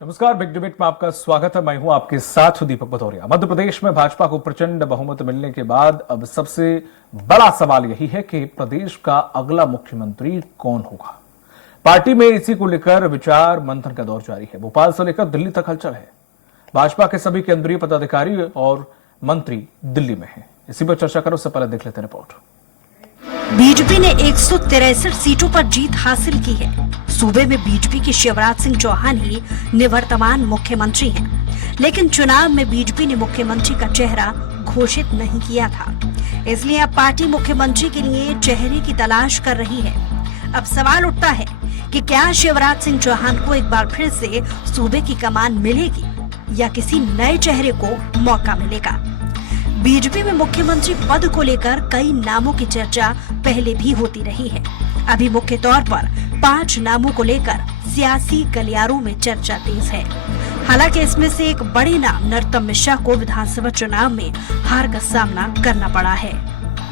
नमस्कार, big debate में आपका स्वागत है। मैं हूं आपके साथ दीपक भदौरिया। मध्य प्रदेश में भाजपा को प्रचंड बहुमत मिलने के बाद अब सबसे बड़ा सवाल यही है कि प्रदेश का अगला मुख्यमंत्री कौन होगा। पार्टी में इसी को लेकर विचार मंथन का दौर जारी है। भोपाल से लेकर दिल्ली तक हलचल है। भाजपा के सभी केंद्रीय पदाधिकारी और मंत्री दिल्ली में हैं। इसी पर चर्चा करो, उससे पहले देख लेते हैं रिपोर्ट। बीजेपी ने 163 सीटों पर जीत हासिल की है। सूबे में बीजेपी के शिवराज सिंह चौहान ही निवर्तमान मुख्यमंत्री हैं। लेकिन चुनाव में बीजेपी ने मुख्यमंत्री का चेहरा घोषित नहीं किया था, इसलिए अब पार्टी मुख्यमंत्री के लिए चेहरे की तलाश कर रही है। अब सवाल उठता है कि क्या शिवराज सिंह चौहान को एक बार फिर से सूबे की कमान मिलेगी या किसी नए चेहरे को मौका मिलेगा। बीजेपी में मुख्यमंत्री पद को लेकर कई नामों की चर्चा पहले भी होती रही है। अभी मुख्य तौर पर 5 नामों को लेकर सियासी गलियारों में चर्चा तेज है। हालांकि इसमें से एक बड़े नाम नरोत्तम मिश्रा को विधानसभा चुनाव में हार का सामना करना पड़ा है।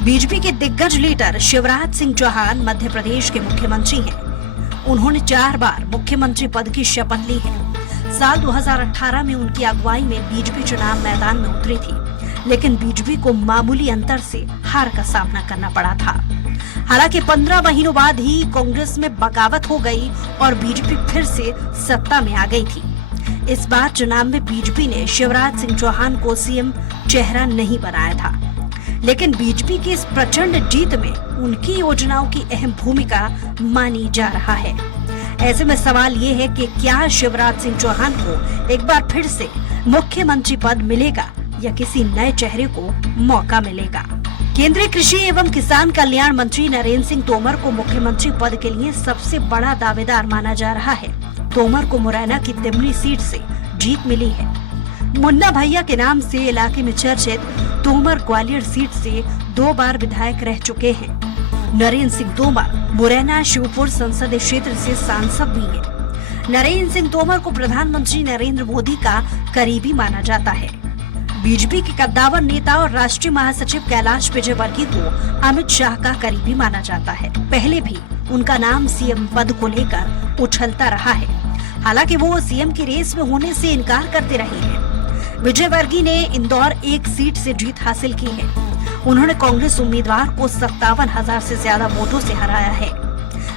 बीजेपी के दिग्गज लीडर शिवराज सिंह चौहान मध्य प्रदेश के मुख्यमंत्री हैं। उन्होंने 4 बार मुख्यमंत्री पद की शपथ ली है। साल 2018 में उनकी अगुवाई में बीजेपी चुनाव मैदान में उतरी थी, लेकिन बीजेपी को मामूली अंतर से हार का सामना करना पड़ा था। हालांकि 15 महीनों बाद ही कांग्रेस में बगावत हो गई और बीजेपी फिर से सत्ता में आ गई थी। इस बार चुनाव में बीजेपी ने शिवराज सिंह चौहान को सीएम चेहरा नहीं बनाया था, लेकिन बीजेपी की इस प्रचंड जीत में उनकी योजनाओं की अहम भूमिका मानी जा रहा है। ऐसे में सवाल ये है कि क्या शिवराज सिंह चौहान को एक बार फिर से मुख्यमंत्री पद मिलेगा या किसी नए चेहरे को मौका मिलेगा। केंद्रीय कृषि एवं किसान कल्याण मंत्री नरेंद्र सिंह तोमर को मुख्यमंत्री पद के लिए सबसे बड़ा दावेदार माना जा रहा है। तोमर को मुरैना की तिमली सीट से जीत मिली है। मुन्ना भैया के नाम से इलाके में चर्चित तोमर ग्वालियर सीट से 2 बार विधायक रह चुके हैं। नरेंद्र सिंह तोमर मुरैना शिवपुर संसदीय क्षेत्र से सांसद भी है। नरेंद्र सिंह तोमर को प्रधानमंत्री नरेंद्र मोदी का करीबी माना जाता है। बीजेपी के कद्दावर नेता और राष्ट्रीय महासचिव कैलाश विजयवर्गीय को अमित शाह का करीबी माना जाता है। पहले भी उनका नाम सीएम पद को लेकर उछलता रहा है। हालांकि वो सीएम की रेस में होने से इनकार करते रहे हैं। विजयवर्गीय ने इंदौर 1 सीट से जीत हासिल की है। उन्होंने कांग्रेस उम्मीदवार को 57,000 से ज्यादा वोटों से हराया है।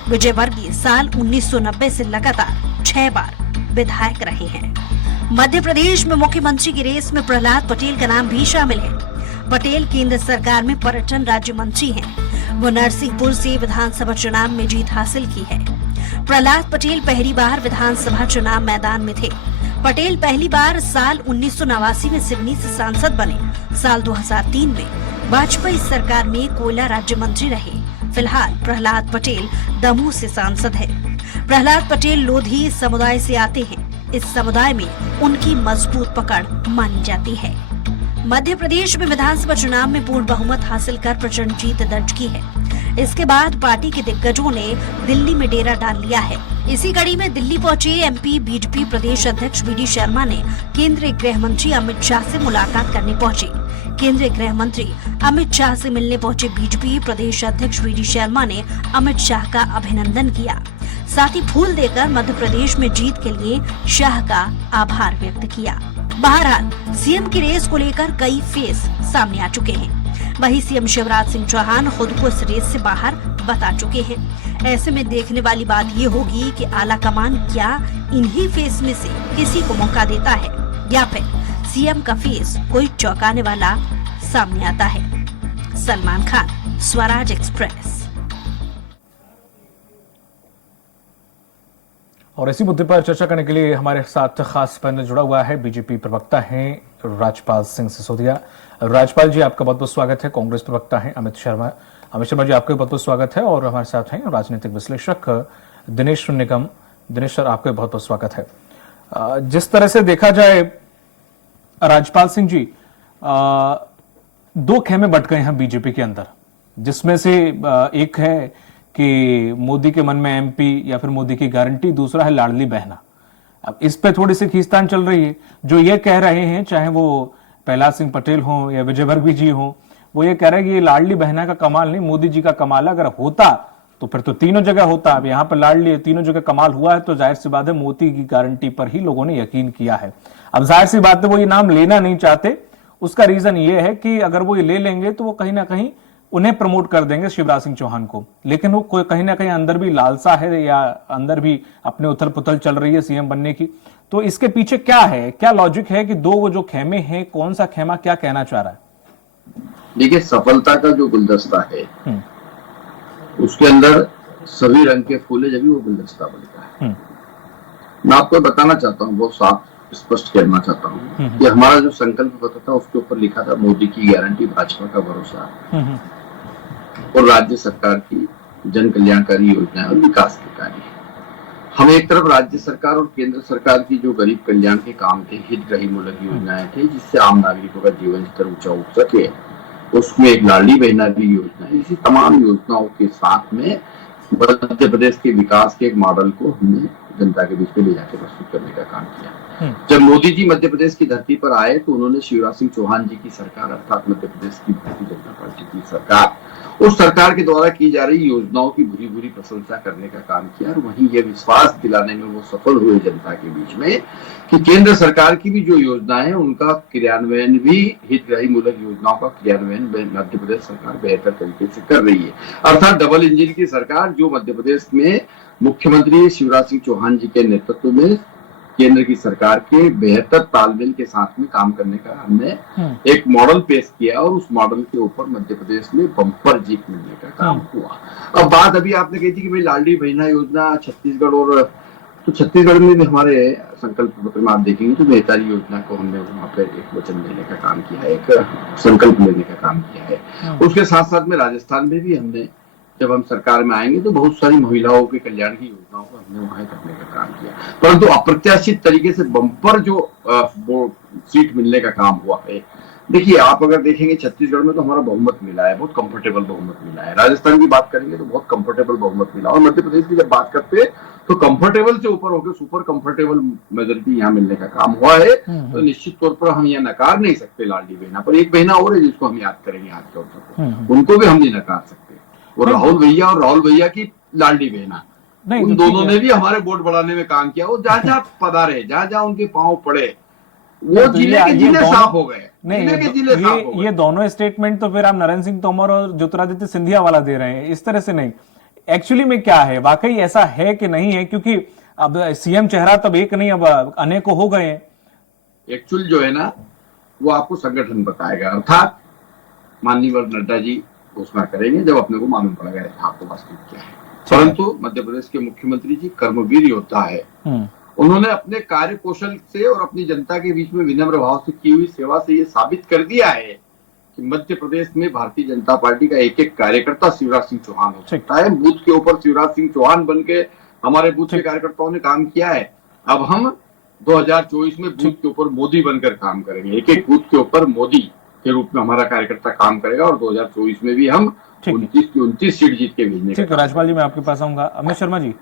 विजयवर्गीय साल 1990 से लगातार 6 बार विधायक रहे हैं। मध्य प्रदेश में मुख्यमंत्री की रेस में प्रहलाद पटेल का नाम भी शामिल है। पटेल केंद्र सरकार में पर्यटन राज्य मंत्री हैं। वो नरसिंहपुर से विधानसभा चुनाव में जीत हासिल की है। प्रहलाद पटेल पहली बार विधानसभा चुनाव मैदान में थे। पटेल पहली बार साल 1989 में सिवनी से सांसद बने। साल 2003 में वाजपेयी सरकार में कोयला राज्य मंत्री रहे। फिलहाल प्रहलाद पटेल दमोह से सांसद है। प्रहलाद पटेल लोधी समुदाय से आते हैं। इस समुदाय में उनकी मजबूत पकड़ मानी जाती है। मध्य प्रदेश में विधानसभा चुनाव में पूर्ण बहुमत हासिल कर प्रचंड जीत दर्ज की है। इसके बाद पार्टी के दिग्गजों ने दिल्ली में डेरा डाल लिया है। इसी कड़ी में दिल्ली पहुंचे एमपी बीजेपी प्रदेश अध्यक्ष वी डी शर्मा ने केंद्रीय गृह मंत्री अमित शाह से मुलाकात करने पहुंचे। केंद्रीय गृह मंत्री अमित शाह से मिलने पहुंचे बीजेपी प्रदेश अध्यक्ष वी डी शर्मा ने अमित शाह का अभिनंदन किया। साथ ही फूल देकर मध्य प्रदेश में जीत के लिए शाह का आभार व्यक्त किया। बहरहाल सीएम की रेस को लेकर कई फेस सामने आ चुके हैं। वहीं सीएम शिवराज सिंह चौहान खुद को इस रेस से बाहर बता चुके हैं। ऐसे में देखने वाली बात ये होगी कि आला कमान क्या इन्हीं फेस में से किसी को मौका देता है या फिर सीएम का फेस कोई चौंकाने वाला सामने आता है। सलमान खान, स्वराज एक्सप्रेस। और इसी मुद्दे पर चर्चा करने के लिए हमारे साथ खास पैनल जुड़ा हुआ है। बीजेपी प्रवक्ता हैं राजपाल सिंह सिसोदिया। राजपाल जी, आपका बहुत बहुत स्वागत है। कांग्रेस प्रवक्ता हैं अमित शर्मा जी, आपका बहुत बहुत स्वागत है। और हमारे साथ हैं राजनीतिक विश्लेषक दिनेश निगम। दिनेश सर, आपका बहुत बहुत स्वागत है। जिस तरह से देखा जाए राजपाल सिंह जी, 2 खेमे बट गए हैं बीजेपी के अंदर, जिसमें से एक है कि मोदी के मन में एमपी या फिर मोदी की गारंटी, दूसरा है लाडली बहना। अब इस पे थोड़ी सी खींचतान चल रही है। जो ये कह रहे हैं, चाहे वो प्रहलाद सिंह पटेल हो या विजयवर्गीय जी हो, वो ये कह रहे हैं कि ये लाडली बहना का कमाल नहीं, मोदी जी का कमाल है। अगर होता तो फिर तो तीनों जगह होता है। अब यहाँ पर लाडली तीनों जगह कमाल हुआ है तो जाहिर सी बात है मोदी की गारंटी पर ही लोगों ने यकीन किया है। अब जाहिर सी बात है वो ये नाम लेना नहीं चाहते, उसका रीजन ये है कि अगर वो ये ले लेंगे तो वो कहीं ना कहीं उन्हें प्रमोट कर देंगे शिवराज सिंह चौहान को, लेकिन वो कहीं ना कहीं अंदर भी लालसा है या अंदर भी अपने उथल पुथल चल रही है सीएम बनने की। तो इसके पीछे क्या है, क्या लॉजिक है कि दो वो जो खेमे हैं, कौन सा खेमा क्या कहना चाह रहा है? देखिए, सफलता का जो गुलदस्ता है उसके अंदर सभी रंग के फूल है, जब भी वो गुलदस्ता बनता है। मैं आपको बताना चाहता हूँ, बहुत साफ स्पष्ट कहना चाहता हूँ कि हमारा जो संकल्प पत्र था उसके ऊपर लिखा था मोदी की गारंटी, भाजपा का भरोसा और राज्य सरकार की जन कल्याणकारी योजनाएं और विकास के कार्य। हम एक तरफ राज्य सरकार और केंद्र सरकार की जो गरीब कल्याण के काम थे, हितग्राही मूलक योजनाएं थे जिससे आम नागरिकों का जीवन स्तर ऊंचा उठ सके, उसमें एक लाडली बहना भी योजना है। इसी तमाम योजनाओं के साथ में मध्य प्रदेश के विकास के एक मॉडल को हमने जनता के बीच में ले जाकर प्रस्तुत करने का काम किया। जब मोदी जी मध्य प्रदेश की धरती पर आए तो उन्होंने शिवराज सिंह चौहान जी की सरकार अर्थात मध्य प्रदेश की भारतीय जनता पार्टी की सरकार, उस सरकार के द्वारा की जा रही योजनाओं की भूरी भूरी प्रशंसा करने का काम किया और वहीं यह विश्वास दिलाने में वो सफल हुए जनता के बीच में कि केंद्र सरकार की भी जो योजनाएं हैं उनका क्रियान्वयन भी, हितग्राही मूलक योजनाओं का क्रियान्वयन मध्य प्रदेश सरकार बेहतर तरीके से कर रही है। अर्थात डबल इंजन की सरकार जो मध्य प्रदेश में मुख्यमंत्री शिवराज सिंह चौहान जी के नेतृत्व में केंद्र की सरकार के बेहतर तालमेल के साथ में काम करने का हमने एक मॉडल पेश किया और उस मॉडल के ऊपर मध्य प्रदेश में बम्पर जीत मिलने का काम हुआ। अब बात अभी आपने कही थी कि भाई लाडली बहना योजना छत्तीसगढ़, और तो छत्तीसगढ़ में भी हमारे संकल्प पत्र में आप देखेंगे तो बेहतरी योजना को हमने वहाँ पे एक वचन देने का काम किया है, एक संकल्प लेने का काम किया है। उसके साथ साथ में राजस्थान में भी हमने, जब हम सरकार में आएंगे तो बहुत सारी महिलाओं के कल्याण की योजनाओं को हमने वहां करने का काम किया, परंतु अप्रत्याशित तरीके से बम्पर जो वो सीट मिलने का काम हुआ है। देखिए, आप अगर देखेंगे छत्तीसगढ़ में तो हमारा बहुमत मिला है, बहुत कंफर्टेबल बहुमत मिला है। राजस्थान की बात करेंगे तो बहुत कंफर्टेबल बहुमत मिला, और मध्य प्रदेश की जब बात करते हैं तो कंफर्टेबल से ऊपर होकर सुपर कंफर्टेबल मेजोरिटी यहाँ मिलने का काम हुआ है। तो निश्चित तौर पर हम यह नकार नहीं सकते लाडली बहना पर। एक बहना और है जिसको हम याद करेंगे आज के अवसर पर, उनको भी हम नहीं नकार सकते, और राहुल भैया और राहुल भैया की लाडली बहना, उन दोनों ने भी हमारे वोट बढ़ाने में काम किया। वो जहाँ जहाँ पधारे, जहाँ जहाँ उनके पांव पड़े, वो जिले के जिले साफ हो गए। नहीं, ये दोनों स्टेटमेंट तो फिर आप नरेंद्र सिंह तोमर और ज्योतिरादित्य सिंधिया वाला दे रहे हैं, इस तरह से नहीं। एक्चुअली में क्या है, वाकई ऐसा है कि नहीं है? क्योंकि अब सीएम चेहरा तब एक नहीं, अब अनेकों हो गए हैं। एक्चुअल जो है ना वो आपको संगठन बताएगा, अर्थात माननीय नड्डा जी घोषणा करेंगे जब अपने को मालूम पड़ेगा आपको वास्तविक क्या है। परंतु मध्य प्रदेश के मुख्यमंत्री जी कर्मवीर योद्धा है। उन्होंने अपने कार्य कौशल से और अपनी जनता के बीच में विनम्र भाव से की हुई सेवा से ये साबित कर दिया है कि मध्य प्रदेश में भारतीय जनता पार्टी का एक एक कार्यकर्ता शिवराज सिंह चौहान हो सकता है। बूथ के ऊपर शिवराज सिंह चौहान बन के हमारे बूथ के कार्यकर्ताओं ने काम किया है। अब हम 2024 में बूथ के ऊपर मोदी बनकर काम करेंगे, एक एक बूथ के ऊपर मोदी के रूप में हमारा कार्यकर्ता काम करेगा, और 2024 में भी हम 29 की 29 सीट जीत के भेजने। ठीक है राज्यपाल जी, मैं आपके पास आऊंगा। अमित शर्मा जी,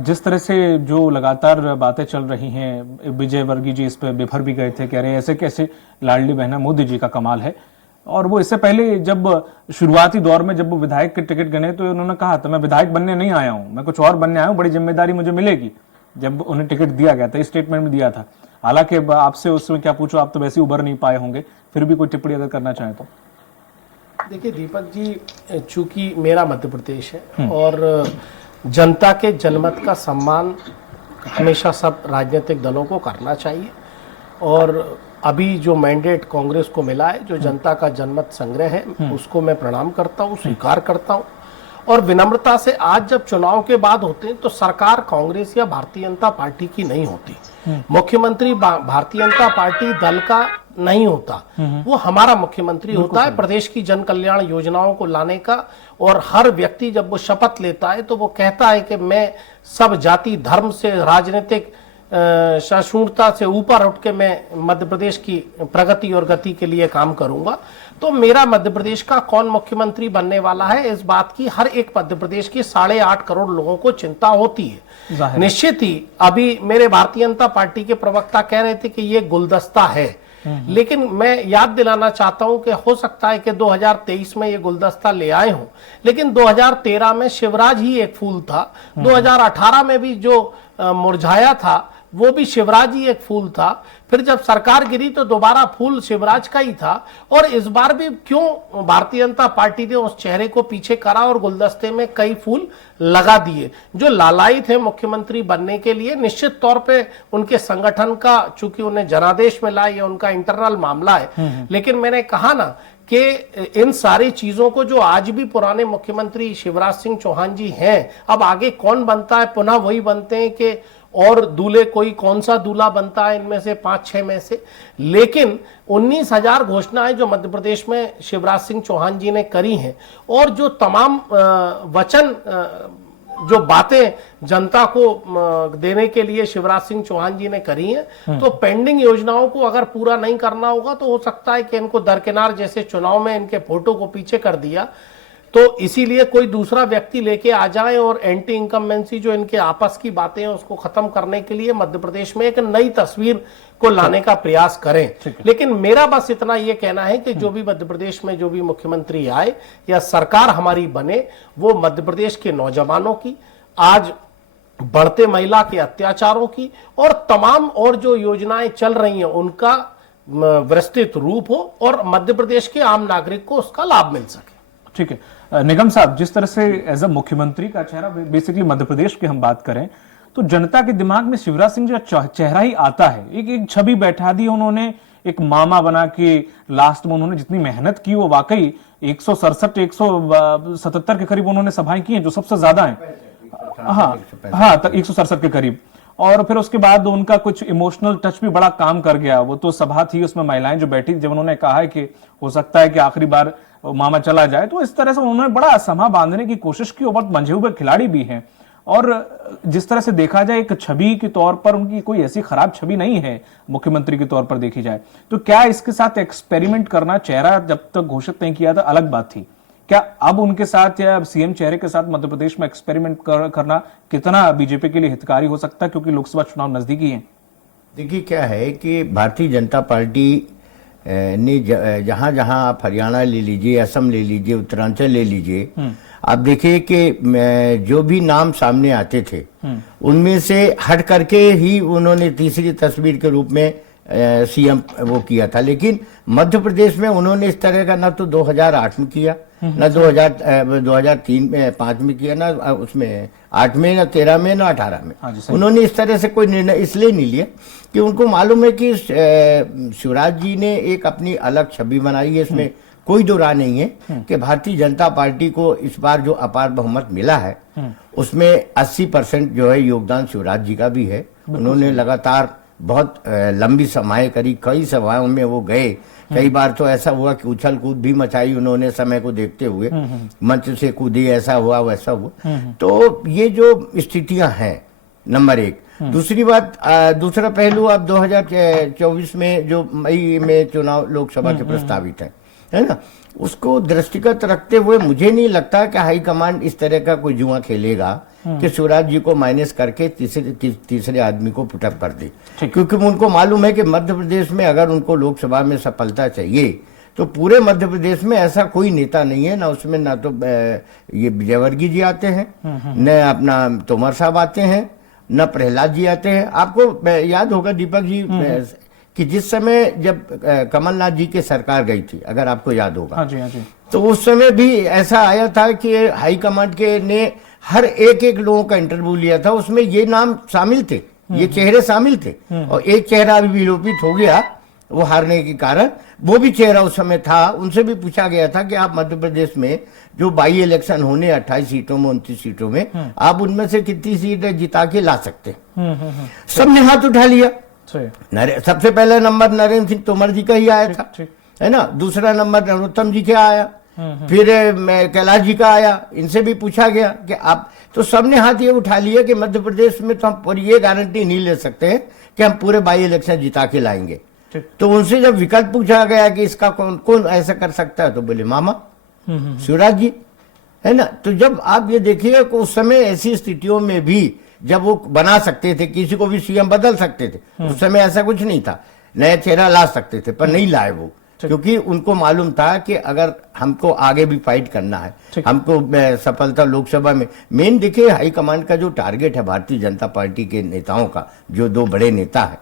जिस तरह से जो लगातार बातें चल रही हैं, विजय वर्गीय जी इस पे बिफर भी गए थे, कह रहे ऐसे कैसे लाडली बहना मोदी जी का कमाल है। और वो इससे पहले जब शुरुआती दौर में जब वो विधायक के टिकट गने तो उन्होंने कहा था मैं विधायक बनने नहीं आया हूं, मैं कुछ और बनने आया हूं, बड़ी जिम्मेदारी मुझे मिलेगी। जब उन्हें टिकट दिया गया था, स्टेटमेंट में दिया था। हालांकि आपसे उसमें क्या पूछो, आप तो वैसे उभर नहीं पाए होंगे, फिर भी कोई टिप्पणी अगर करना चाहें तो। देखिए दीपक जी, चूंकि मेरा मध्य प्रदेश है और जनता के जनमत का सम्मान हमेशा सब राजनीतिक दलों को करना चाहिए, और अभी जो मैंडेट कांग्रेस को मिला है, जो जनता का जनमत संग्रह है, उसको मैं प्रणाम करता हूँ, स्वीकार करता हूँ। और विनम्रता से आज जब चुनाव के बाद होते हैं तो सरकार कांग्रेस या भारतीय जनता पार्टी की नहीं होती, मुख्यमंत्री भारतीय जनता पार्टी दल का नहीं होता, वो हमारा मुख्यमंत्री होता है प्रदेश की जन कल्याण योजनाओं को लाने का। और हर व्यक्ति जब वो शपथ लेता है तो वो कहता है कि मैं सब जाति धर्म से, राजनीतिक सहिष्णुता से ऊपर उठ के मैं मध्य प्रदेश की प्रगति और गति के लिए काम करूंगा। तो मेरा मध्य प्रदेश का कौन मुख्यमंत्री बनने वाला है, इस बात की हर एक मध्य प्रदेश की 8.5 करोड़ लोगों को चिंता होती है। निश्चित ही अभी मेरे भारतीय जनता पार्टी के प्रवक्ता कह रहे थे कि ये गुलदस्ता है, लेकिन मैं याद दिलाना चाहता हूं कि हो सकता है कि 2023 में ये गुलदस्ता ले आए हों, लेकिन 2013 में शिवराज ही एक फूल था, 2018 में भी जो मुरझाया था वो भी शिवराज ही एक फूल था, फिर जब सरकार गिरी तो दोबारा फूल शिवराज का ही था, और इस बार भी क्यों भारतीय जनता पार्टी ने उस चेहरे को पीछे करा और गुलदस्ते में कई फूल लगा दिए। जो लालायित है मुख्यमंत्री बनने के लिए, निश्चित तौर पे उनके संगठन का, चूंकि उन्हें जनादेश मिला, ये उनका इंटरनल मामला है, लेकिन मैंने कहा ना कि इन सारी चीजों को जो आज भी पुराने मुख्यमंत्री शिवराज सिंह चौहान जी हैं, अब आगे कौन बनता है, पुनः वही बनते हैं कि और दूल्हे कोई कौन सा दूल्हा बनता है इनमें से 5-6 में से। लेकिन 19,000 घोषणाएं जो मध्य प्रदेश में शिवराज सिंह चौहान जी ने करी हैं, और जो तमाम वचन, जो बातें जनता को देने के लिए शिवराज सिंह चौहान जी ने करी हैं, तो पेंडिंग योजनाओं को अगर पूरा नहीं करना होगा तो हो सकता है कि इनको दरकिनार, जैसे चुनाव में इनके फोटो को पीछे कर दिया, तो इसीलिए कोई दूसरा व्यक्ति लेके आ जाए और एंटी इनकम्बेंसी जो इनके आपस की बातें हैं उसको खत्म करने के लिए मध्य प्रदेश में एक नई तस्वीर को लाने का प्रयास करें। लेकिन मेरा बस इतना ये कहना है कि जो भी मध्य प्रदेश में जो भी मुख्यमंत्री आए या सरकार हमारी बने, वो मध्य प्रदेश के नौजवानों की, आज बढ़ते महिला के अत्याचारों की और तमाम और जो योजनाएं चल रही हैं उनका विस्तृत रूप हो और मध्य प्रदेश के आम नागरिक को उसका लाभ मिल सके। ठीक है निगम साहब, जिस तरह से एज अ मुख्यमंत्री का चेहरा, बेसिकली मध्य प्रदेश की हम बात करें तो जनता के दिमाग में शिवराज सिंह जो चेहरा ही आता है, एक छवि बैठा दी उन्होंने, एक मामा बना के। लास्ट में उन्होंने जितनी मेहनत की वो वाकई 167 के करीब उन्होंने सभाएं की हैं, जो सबसे ज्यादा है। हाँ 167 के करीब। और फिर उसके बाद उनका कुछ इमोशनल टच भी बड़ा काम कर गया। वो तो सभा थी, उसमें महिलाएं जो बैठी, जब उन्होंने कहा है कि हो सकता है कि आखिरी बार मामा चला जाए, तो इस तरह से उन्होंने बड़ा समा बांधने की कोशिश की। और बहुत मंझे हुए खिलाड़ी भी हैं, और जिस तरह से देखा जाए एक छवि के तौर पर उनकी कोई ऐसी खराब छवि नहीं है मुख्यमंत्री के तौर पर देखी जाए। तो क्या इसके साथ एक्सपेरिमेंट करना, चेहरा जब तक घोषित नहीं किया था अलग बात थी, क्या अब उनके साथ या सीएम चेहरे के साथ मध्य प्रदेश में एक्सपेरिमेंट करना कितना बीजेपी के लिए हितकारी हो सकता है, क्योंकि लोकसभा चुनाव नजदीकी है? देखिए क्या है कि भारतीय जनता पार्टी ने जहां जहां आप हरियाणा ले लीजिए, असम ले लीजिए, उत्तरांचल ले लीजिए, आप देखिए कि जो भी नाम सामने आते थे उनमें से हट करके ही उन्होंने तीसरी तस्वीर के रूप में सीएम वो किया था। लेकिन मध्य प्रदेश में उन्होंने इस तरह का ना तो 2008 में किया, ना 2003 में 5 में किया, ना उसमें 8 में, ना 13 में, ना 18 में। उन्होंने इस तरह से कोई निर्णय इसलिए नहीं लिया कि उनको मालूम है कि शिवराज जी ने एक अपनी अलग छवि बनाई है। इसमें कोई दो राय नहीं है कि भारतीय जनता पार्टी को इस बार जो अपार बहुमत मिला है उसमें 80% जो है योगदान शिवराज जी का भी है। उन्होंने लगातार बहुत लंबी सभाएं करी, कई सभाओं में वो गए, कई बार तो ऐसा हुआ कि उछल कूद भी मचाई उन्होंने समय को देखते हुए, मंच से कूदी, ऐसा हुआ वैसा हुआ। तो ये जो स्थितियां हैं, नंबर एक। दूसरी बात, दूसरा पहलू, अब 2024 में जो मई में चुनाव लोकसभा के प्रस्तावित है ना, उसको दृष्टिगत रखते हुए मुझे नहीं लगता कि हाईकमांड इस तरह का कोई जुआ खेलेगा कि शिवराज जी को माइनस करके तीसरे आदमी को पुटअप कर दे, क्योंकि उनको मालूम है कि मध्य प्रदेश में अगर उनको लोकसभा में सफलता चाहिए तो पूरे मध्य प्रदेश में ऐसा कोई नेता नहीं है, ना उसमें ना तो ये विजयवर्गीय जी आते हैं, न अपना तोमर साहब आते हैं, न प्रहलाद जी आते हैं। आपको याद होगा दीपक जी कि जिस समय जब कमलनाथ जी की सरकार गई थी, अगर आपको याद होगा, हाँ जी, तो उस समय भी ऐसा आया था कि हाईकमांड के ने हर एक लोगों का इंटरव्यू लिया था, उसमें ये नाम शामिल थे, ये चेहरे शामिल थे। और एक चेहरा अभी विलोपित हो गया वो हारने के कारण, वो भी चेहरा उस समय था। उनसे भी पूछा गया था कि आप मध्य प्रदेश में जो बाई इलेक्शन होने 28 सीटों में, 29 सीटों में, आप उनमें से कितनी सीटें जिता के ला सकते? सबने हाथ उठा लिया। सबसे पहला नंबर नरेंद्र सिंह तोमर जी का ही आया था, है ना। दूसरा नंबर नरोत्तम जी का आया, फिर कैलाश जी का आया। इनसे भी पूछा गया कि आप, तो सबने हाथ ये उठा लिया कि मध्य प्रदेश में तो हम ये गारंटी नहीं ले सकते हैं कि हम पूरे बाई इलेक्शन जिता के लाएंगे। तो उनसे जब विकल्प पूछा गया कि इसका कौन ऐसा कर सकता है, तो बोले मामा शिवराज जी, है ना। तो जब आप ये देखिए कि उस समय ऐसी स्थितियों में भी जब वो बना सकते थे, किसी को भी सीएम बदल सकते थे, उस समय ऐसा कुछ नहीं था। नया चेहरा ला सकते थे, पर नहीं लाए वो, क्योंकि उनको मालूम था कि अगर हमको आगे भी फाइट करना है, हमको सफलता लोकसभा में, मेन देखिए हाईकमांड का जो टारगेट है भारतीय जनता पार्टी के नेताओं का, जो दो बड़े नेता है,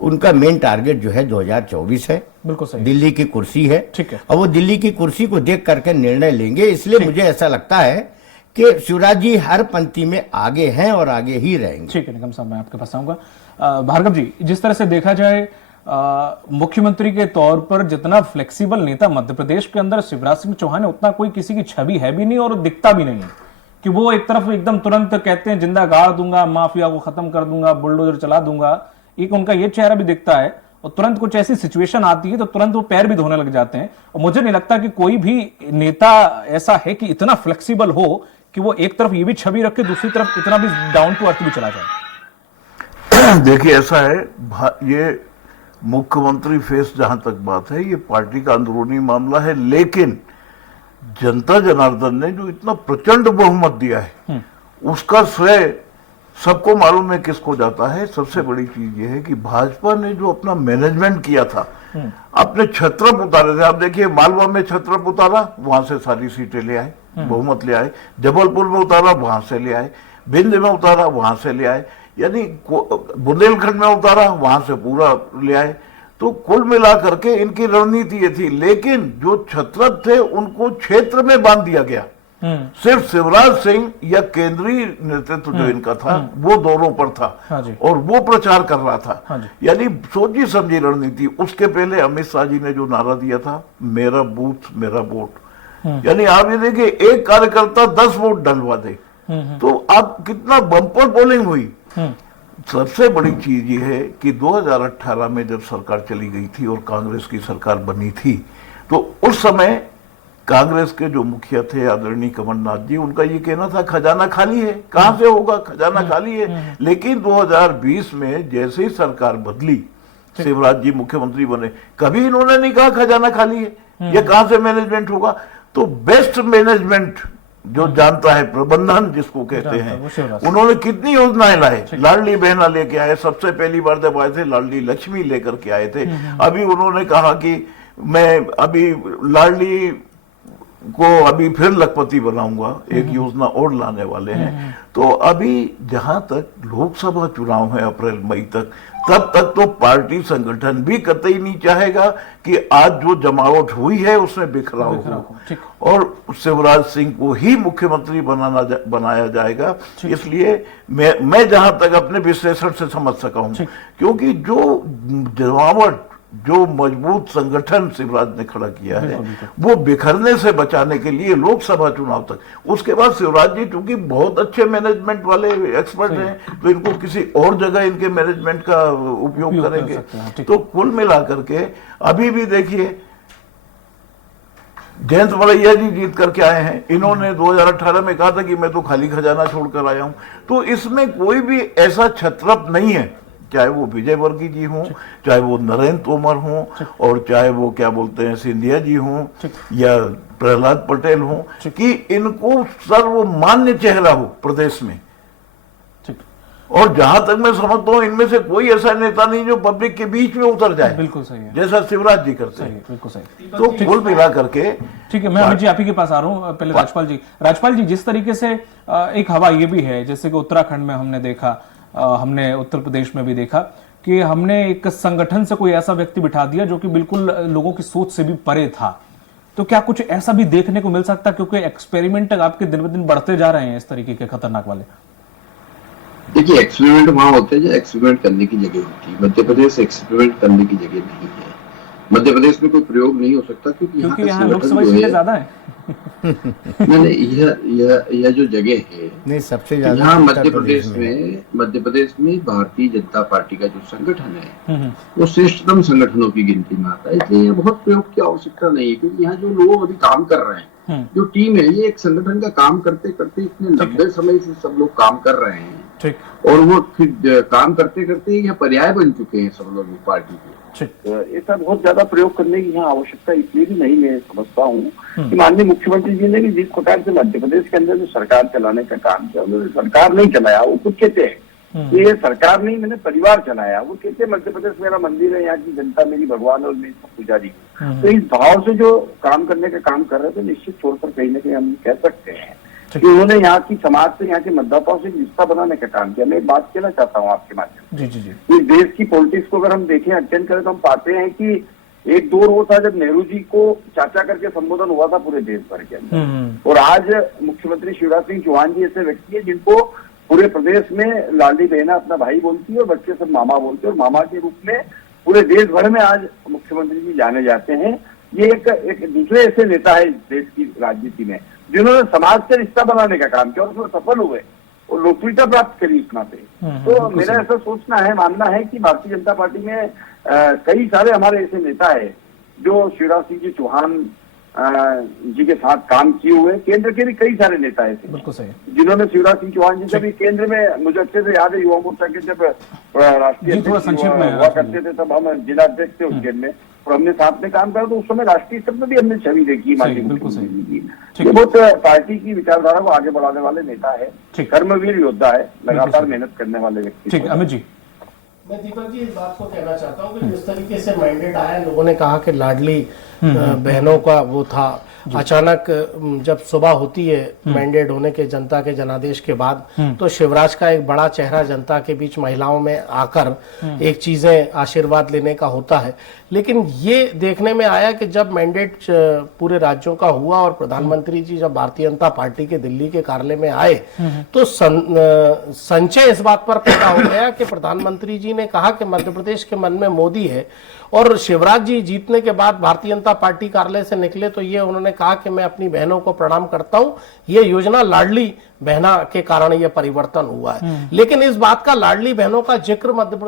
उनका मेन टारगेट जो है 2024 है, बिल्कुल सही, दिल्ली की कुर्सी है, ठीक है, और वो दिल्ली की कुर्सी को देख करके निर्णय लेंगे। इसलिए मुझे ऐसा लगता है कि शिवराज जी हर पंक्ति में आगे हैं और आगे ही रहेंगे। ठीक है, निगम साहब मैं आपके पास आऊंगा। भार्गव जी, जिस तरह से देखा जाए मुख्यमंत्री के तौर पर जितना फ्लेक्सिबल नेता मध्य प्रदेश के अंदर शिवराज सिंह चौहान है, उतना कोई किसी की छवि है भी नहीं और दिखता भी नहीं है कि वो एक तरफ एकदम तुरंत कहते हैं जिंदा गाड़ दूंगा, माफिया को खत्म कर दूंगा, बुलडोजर चला दूंगा, एक उनका ये चेहरा भी दिखता है, और तुरंत कुछ ऐसी सिचुएशन आती है तो तुरंत वो पैर भी धोने लग जाते हैं। और मुझे नहीं लगता कि कोई भी नेता ऐसा है कि इतना फ्लेक्सिबल हो कि वो एक तरफ ये भी छवि रखे, दूसरी तरफ इतना भी डाउन टू अर्थ भी चला जाए। देखिए ऐसा है, ये मुख्यमंत्री फेस जहां तक बात है, ये पार्टी का अंदरूनी मामला है, लेकिन जनता जनार्दन ने जो इतना प्रचंड बहुमत दिया है उसका श्रेय सबको मालूम है किसको जाता है। सबसे बड़ी चीज ये है कि भाजपा ने जो अपना मैनेजमेंट किया था, अपने छत्रप उतारे थे। आप देखिए मालवा में छत्रप उतारा, वहां से सारी सीटें ले आए, बहुमत ले आए, जबलपुर में उतारा, वहां से ले आए, भिंड में उतारा, वहां से ले आए, यानी बुंदेलखंड में उतारा, वहां से पूरा ले आए। तो कुल मिला करके इनकी रणनीति ये थी, लेकिन जो छत्रप थे उनको क्षेत्र में बांध दिया गया। सिर्फ शिवराज सिंह या केंद्रीय नेतृत्व जो इनका था वो दोनों पर था, और वो प्रचार कर रहा था, यानी सोची समझी रणनीति। उसके पहले अमित शाह जी ने जो नारा दिया था, मेरा बूथ मेरा वोट, यानी आप ये देखिए एक कार्यकर्ता 10 वोट डलवा दे, तो आप कितना बम्पर पोलिंग हुई। सबसे बड़ी चीज ये है कि 2018 में जब सरकार चली गई थी और कांग्रेस की सरकार बनी थी, तो उस समय कांग्रेस के जो मुखिया थे आदरणीय कमलनाथ जी, उनका ये कहना था खजाना खाली है, कहां से होगा, खजाना खाली है। लेकिन 2020 में जैसे ही सरकार बदली, शिवराज जी मुख्यमंत्री बने, कभी इन्होंने नहीं कहा खजाना खाली है, ये कहां से मैनेजमेंट होगा। तो बेस्ट मैनेजमेंट जो जानता है, प्रबंधन जिसको कहते हैं, उन्होंने कितनी योजनाएं लाए, लाडली बहना लेके आए, सबसे पहली बार जब आए थे लाडली लक्ष्मी लेकर के आए थे। अभी उन्होंने कहा कि मैं अभी लाडली को अभी फिर लखपति बनाऊंगा, एक योजना और लाने वाले हैं। तो अभी जहां तक लोकसभा चुनाव है अप्रैल मई तक, तब तक तो पार्टी संगठन भी कतई नहीं चाहेगा कि आज जो जमावट हुई है उसमें बिखराव हो, और शिवराज सिंह को ही मुख्यमंत्री बनाया जाएगा। इसलिए मैं जहां तक अपने विश्लेषण से समझ सका हूं, क्योंकि जो जमावट, जो मजबूत संगठन शिवराज ने खड़ा किया है, वो बिखरने से बचाने के लिए लोकसभा चुनाव तक, उसके बाद शिवराज जी चूंकि बहुत अच्छे मैनेजमेंट वाले एक्सपर्ट हैं, तो इनको किसी और जगह इनके मैनेजमेंट का उपयोग करेंगे। तो कुल मिलाकर के अभी भी देखिए जयंत मलैया जी जीत करके आए हैं, इन्होंने 2018 में कहा था कि मैं तो खाली खजाना छोड़कर आया हूं। तो इसमें कोई भी ऐसा छत्रप नहीं है, चाहे वो विजय वर्गीय जी हों, चाहे वो नरेंद्र तोमर हों, और चाहे वो क्या बोलते हैं सिंधिया जी हों या प्रहलाद पटेल हों, कि इनको सर्वमान्य चेहरा हो प्रदेश में। और जहां तक मैं समझता हूं इनमें से कोई ऐसा नेता नहीं जो पब्लिक के बीच में उतर जाए, बिल्कुल सही है, जैसा शिवराज जी करते हैं। बिल्कुल सही। तो कुल मिला करके ठीक है, मैं अमित जी आप ही के पास आ रहा हूं। पहले राजपाल जी, राजपाल जी जिस तरीके से एक हवा ये भी है, जैसे कि उत्तराखंड में हमने देखा, हमने उत्तर प्रदेश में भी देखा कि हमने एक संगठन से कोई ऐसा व्यक्ति बिठा दिया जो कि बिल्कुल लोगों की सोच से भी परे था। तो क्या कुछ ऐसा भी देखने को मिल सकता, क्योंकि एक्सपेरिमेंट आपके दिन ब दिन बढ़ते जा रहे हैं इस तरीके के खतरनाक वाले? देखिए एक्सपेरिमेंट वहां होते हैं जो एक्सपेरिमेंट करने की जगह होती है। मध्य प्रदेश एक्सपेरिमेंट करने की जगह नहीं है। मध्य प्रदेश में कोई प्रयोग नहीं हो सकता, क्योंकि यहाँ लोकसभा सीटें ज्यादा है। नहीं, यह जो जगह है, नहीं सबसे ज्यादा यहाँ मध्य प्रदेश में भारतीय जनता पार्टी का जो संगठन है वो श्रेष्ठतम संगठनों की गिनती में आता है। इसलिए बहुत प्रयोग की आवश्यकता नहीं है, क्योंकि यहाँ जो लोग अभी काम कर रहे हैं, जो टीम है, ये एक संगठन का काम करते करते इतने लंबे समय से सब लोग काम कर रहे हैं, और वो फिर काम करते करते यह पर्याय बन चुके हैं सब लोग पार्टी के। ऐसा बहुत ज्यादा प्रयोग करने की यहाँ आवश्यकता इसलिए भी नहीं मैं समझता हूँ कि माननीय मुख्यमंत्री जी ने भी जिस प्रकार से मध्य प्रदेश के अंदर जो सरकार चलाने का काम किया, उन्होंने सरकार नहीं चलाया, वो खुद कहते हैं कि ये सरकार नहीं, मैंने परिवार चलाया। वो कहते मध्य प्रदेश मेरा मंदिर है, यहाँ की जनता मेरी भगवान और मेरी पुजारी। तो इस भाव से जो काम करने का काम कर रहे थे, निश्चित तौर पर कहीं ना कहीं हम कह सकते हैं कि उन्होंने यहाँ की समाज से, यहाँ के मतदाताओं से रिश्ता बनाने का काम किया। मैं एक बात कहना चाहता हूँ आपके माध्यम से। इस देश की पॉलिटिक्स को अगर हम देखें, अध्ययन करें, तो हम पाते हैं कि एक दौर वो था जब नेहरू जी को चाचा करके संबोधन हुआ था पूरे देश भर के अंदर, और आज मुख्यमंत्री शिवराज सिंह चौहान जी ऐसे व्यक्ति है जिनको पूरे प्रदेश में लाडली बहना अपना भाई बोलती है और बच्चे सब मामा बोलते हैं, और मामा के रूप में पूरे देश भर में आज मुख्यमंत्री जी जाने जाते हैं। ये एक दूसरे ऐसे नेता है इस देश की राजनीति में जिन्होंने समाज से रिश्ता बनाने का काम किया और उसमें सफल हुए और लोकप्रियता प्राप्त करी इस नाते। तो मेरा ऐसा सोचना है, मानना है कि भारतीय जनता पार्टी में कई सारे हमारे ऐसे नेता है जो शिवराज सिंह जी चौहान जी के साथ काम किए हुए। केंद्र के भी कई सारे नेता ऐसे जिन्होंने शिवराज सिंह चौहान जी जब केंद्र में, मुझे अच्छे से याद है, युवा मोर्चा के जब राष्ट्रीय अध्यक्ष हुआ करते थे तब हम जिला अध्यक्ष थे उज्जैन में, और हमने साथ में काम करा। तो उस समय राष्ट्रीय स्तर पर भी हमने छवि देखी माननीय मुख्यमंत्री जी की। ये बहुत पार्टी की विचारधारा को आगे बढ़ाने वाले नेता है, कर्मवीर योद्धा है, लगातार मेहनत करने वाले व्यक्ति। अमित जी, मैं दीपक जी इस बात को कहना चाहता हूँ कि जिस तरीके से मैंडेट आया, लोगों ने कहा कि लाडली बहनों का वो था, अचानक जब सुबह होती है मैंडेट होने के जनता के जनादेश के बाद, तो शिवराज का एक बड़ा चेहरा जनता के बीच महिलाओं में आकर एक चीजें आशीर्वाद लेने का होता है। लेकिन ये देखने में आया कि जब मैंडेट पूरे राज्यों का हुआ और प्रधानमंत्री जी जब भारतीय जनता पार्टी के दिल्ली के कार्यालय में आए, तो संचय इस बात पर पैदा हो गया कि प्रधानमंत्री जी ने कहा कि मध्य प्रदेश के मन में मोदी है, और शिवराज जी जीतने के बाद भारतीय जनता पार्टी कार्यालय से निकले तो ये उन्होंने कहा कि मैं अपनी बहनों को प्रणाम करता हूं, ये योजना लाडली बहना के कारण ये परिवर्तन हुआ है। लेकिन इस बात का, लाडली बहनों का जिक्र मध्य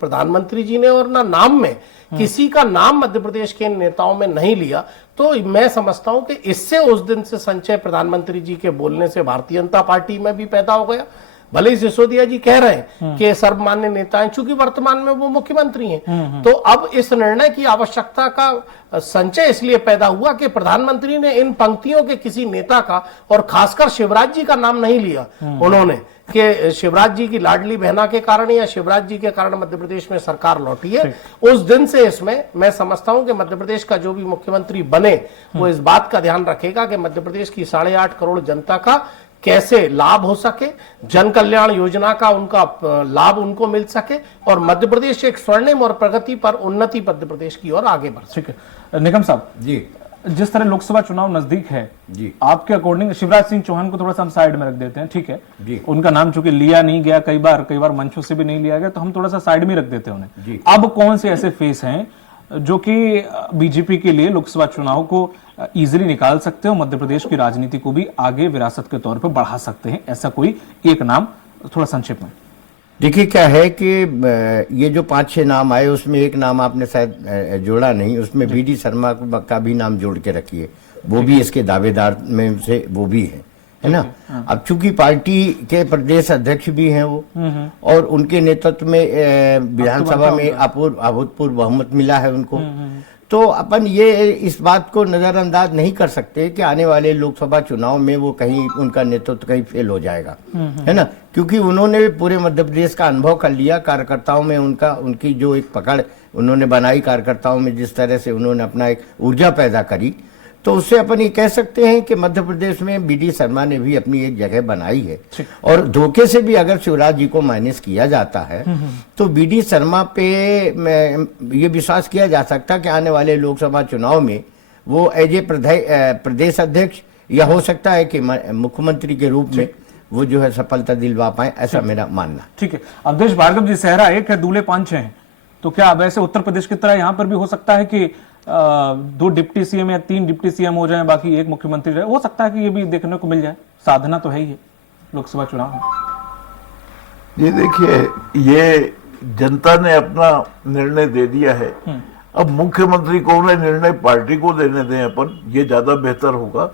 प्रधानमंत्री जी ने और ना नाम में किसी का नाम मध्य प्रदेश के नेताओं में नहीं लिया। तो मैं समझता हूं कि इससे उस दिन से संचय प्रधानमंत्री जी के बोलने से भारतीय जनता पार्टी में भी पैदा हो गया। भले ही सिसोदिया जी कह रहे हैं कि सर्वमान्य नेता हैं, चूंकि वर्तमान में वो मुख्यमंत्री हैं, तो अब इस निर्णय की आवश्यकता का संचय इसलिए पैदा हुआ कि प्रधानमंत्री ने इन पंक्तियों के किसी नेता का और खासकर शिवराज जी का नाम नहीं लिया उन्होंने, कि शिवराज जी की लाडली बहना के कारण या शिवराज जी के कारण मध्य प्रदेश में सरकार लौटी है। उस दिन से इसमें मैं समझता हूं कि मध्य प्रदेश का जो भी मुख्यमंत्री बने वो इस बात का ध्यान रखेगा कि मध्य प्रदेश की 8.5 करोड़ जनता का कैसे लाभ हो सके, जन कल्याण योजना का उनका लाभ उनको मिल सके, और मध्य प्रदेश एक स्वर्णिम और प्रगति पर उन्नति मध्य प्रदेश की ओर आगे बढ़ सके। ठीक है निगम साहब जी, जिस तरह लोकसभा चुनाव नजदीक है जी, आपके अकॉर्डिंग शिवराज सिंह चौहान को थोड़ा सा हम साइड में रख देते हैं, ठीक है जी, उनका नाम चूंकि लिया नहीं गया, कई बार मंचों से भी नहीं लिया गया, तो हम थोड़ा सा साइड में रख देते हैं उन्हें। अब कौन से ऐसे फेस हैं जो कि बीजेपी के लिए लोकसभा चुनाव को इजीली निकाल सकते हैं और मध्य प्रदेश की राजनीति को भी आगे विरासत के तौर पर बढ़ा सकते हैं? ऐसा कोई एक नाम थोड़ा संक्षेप में। देखिए क्या है कि ये जो 5-6 नाम आए उसमें एक नाम आपने शायद जोड़ा नहीं, उसमें बीडी शर्मा का भी नाम जोड़ के रखिए, वो भी इसके दावेदार में से वो भी है ना। अब चूंकि पार्टी के प्रदेश अध्यक्ष भी हैं वो, और उनके नेतृत्व में विधानसभा में अभूतपूर्व बहुमत मिला है उनको, तो अपन ये इस बात को नजरअंदाज नहीं कर सकते कि आने वाले लोकसभा चुनाव में वो कहीं उनका नेतृत्व कहीं फेल हो जाएगा, है ना, क्योंकि उन्होंने पूरे मध्य प्रदेश का अनुभव कर लिया। कार्यकर्ताओं में उनकी जो एक पकड़ उन्होंने बनाई, कार्यकर्ताओं में जिस तरह से उन्होंने अपना एक ऊर्जा पैदा करी, तो उससे अपन ये कह सकते हैं कि मध्य प्रदेश में बीडी शर्मा ने भी अपनी एक जगह बनाई है। और धोखे से भी अगर शिवराज जी को माइनस किया जाता है तो बीडी शर्मा पे ये विश्वास किया जा सकता है कि आने वाले लोकसभा चुनाव में वो एज ए प्रदेश अध्यक्ष या हो सकता है कि मुख्यमंत्री के रूप में वो जो है सफलता दिलवा पाए, ऐसा मेरा मानना। ठीक है, अवधेश भार्गव जी, सेहरा एक है, दूल्हे 5-6 हैं, तो क्या वैसे उत्तर प्रदेश की तरह यहाँ पर भी हो सकता है कि 2 डिप्टी सीएम या 3 डिप्टी सीएम हो जाएं, बाकी एक मुख्यमंत्री रहे? हो सकता है कि ये भी देखने को मिल जाए, साधना तो है ही है लोकसभा चुनाव में। ये देखिए, ये जनता ने अपना निर्णय दे दिया है, अब मुख्यमंत्री को उन्हें निर्णय पार्टी को देने दें अपन, ये ज्यादा बेहतर होगा।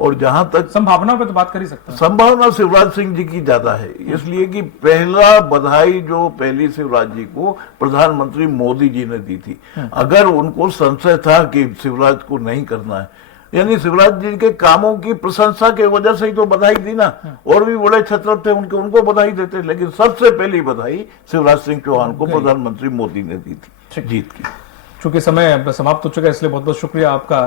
और जहां तक संभावना पे तो बात कर ही सकते हैं, संभावना शिवराज सिंह जी की ज्यादा है, इसलिए कि पहला बधाई जो पहली शिवराज जी को प्रधानमंत्री मोदी जी ने दी थी, अगर उनको संशय था कि शिवराज को नहीं करना है यानी शिवराज जी के कामों की प्रशंसा के वजह से ही तो बधाई दी ना। और भी बड़े छत्र थे उनके, उनको बधाई देते, लेकिन सबसे पहली बधाई शिवराज सिंह चौहान को प्रधानमंत्री मोदी ने दी थी जीत की। चूंकि समय समाप्त हो चुका है, इसलिए बहुत बहुत शुक्रिया आपका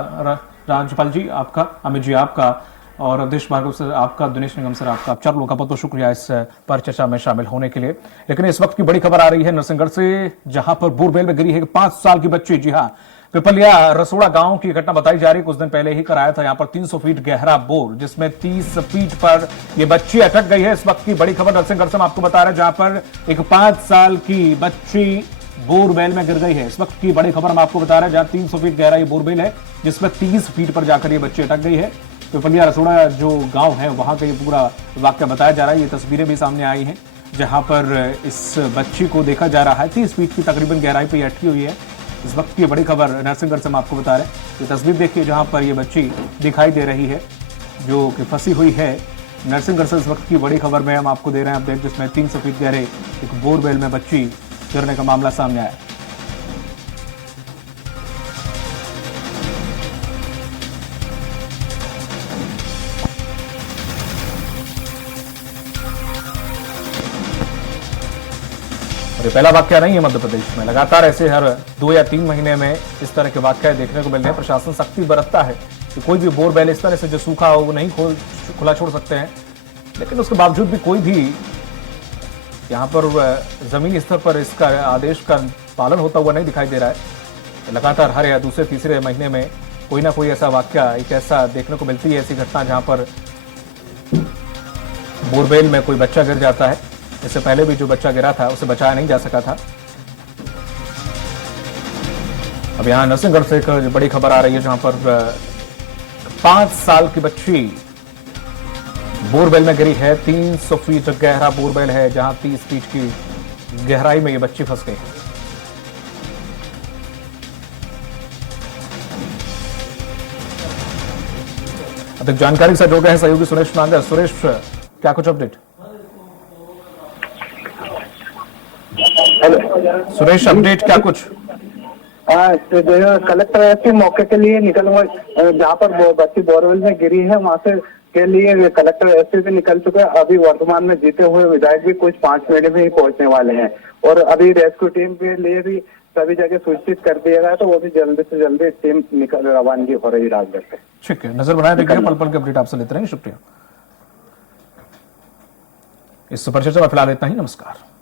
राज्यपाल जी, आपका अमित जी, आपका और अवधेश भार्गव सर, आपका दिनेश निगम सर, आपका, आप चार लोगों का बहुत बहुत शुक्रिया इस पर चर्चा में शामिल होने के लिए। लेकिन इस वक्त की बड़ी खबर आ रही है नरसिंहगढ़ से, जहां पर बोरवेल में गिरी है 5 साल की बच्ची। जी हाँ, पिपलिया रसोड़ा गांव की घटना बताई जा रही है। कुछ दिन पहले ही कराया था यहाँ पर 300 फीट गहरा बोर, जिसमें 30 फीट पर ये बच्ची अटक गई है। इस वक्त की बड़ी खबर नरसिंहगढ़ से हम आपको बता रहे हैं, जहां पर एक 5 साल की बच्ची बोरवेल में गिर गई है। इस वक्त की बड़ी खबर हम आपको बता रहे हैं, जहां 300 फीट गहरा ये बोरवेल है, जिसमें 30 फीट पर जाकर ये बच्ची अटक गई है। पिपलिया रसोड़ा जो गांव है, वहां का ये पूरा वाकया बताया जा रहा है। ये तस्वीरें भी सामने आई हैं, जहां पर इस बच्ची को देखा जा रहा है। 30 फीट की तकरीबन गहराई पर ये अटकी हुई है। इस वक्त की बड़ी खबर नरसिंहगढ़ से हम आपको बता रहे हैं। ये तस्वीर देखिए, जहां पर ये बच्ची दिखाई दे रही है, जो कि फंसी हुई है। नरसिंहगढ़ से इस वक्त की बड़ी खबर में हम आपको दे रहे हैं अपडेट, जिसमें 300 फीट गहरे एक बोरवेल में बच्ची गिरने का मामला सामने आया। और ये पहला वाकया नहीं है मध्य प्रदेश में, लगातार ऐसे हर 2 या 3 महीने में इस तरह के वाकये देखने को मिल रहे हैं। प्रशासन सख्ती बरतता है कि कोई भी बोरवेल इस तरह से जो सूखा हो वो नहीं खुला छोड़ सकते हैं, लेकिन उसके बावजूद भी कोई भी यहाँ पर जमीनी स्तर पर इसका आदेश का पालन होता हुआ नहीं दिखाई दे रहा है। लगातार हर या दूसरे तीसरे महीने में कोई ना कोई ऐसा वाकया, एक ऐसा देखने को मिलती है, ऐसी घटना जहां पर बोरवेल में कोई बच्चा गिर जाता है। इससे पहले भी जो बच्चा गिरा था उसे बचाया नहीं जा सका था। अब यहां नरसिंहगढ़ से एक बड़ी खबर आ रही है, जहां पर 5 साल की बच्ची बोरवेल में गिरी है। 300 फीट गहरा बोरवेल है, जहां 30 फीट की गहराई में ये बच्ची फंस गई है। अब एक जानकारी से जुड़ गए हैं सहयोगी सुरेश नांगर। सुरेश, क्या कुछ अपडेट? सुरेश, अपडेट क्या कुछ? तो जो कलेक्टर एसपी मौके के लिए निकल हुआ, जहाँ पर वो बच्ची बोरवेल में गिरी है, वहाँ से के लिए कलेक्टर एसपी भी निकल चुके हैं। अभी वर्तमान में जीते हुए विधायक भी कुछ 5 मिनट में ही पहुंचने वाले हैं, और अभी रेस्क्यू टीम के लिए भी सभी जगह सूचित कर दिया गया, तो वो भी जल्दी से जल्दी टीम निकल रवानगी हो रही राजगढ़ से। ठीक है, नजर बनाए रखिए, पल पल के अपडेट आपसे लेते रहेंगे। शुक्रिया। इस सुपर चर्चा में फिलहाल इतना ही, नमस्कार।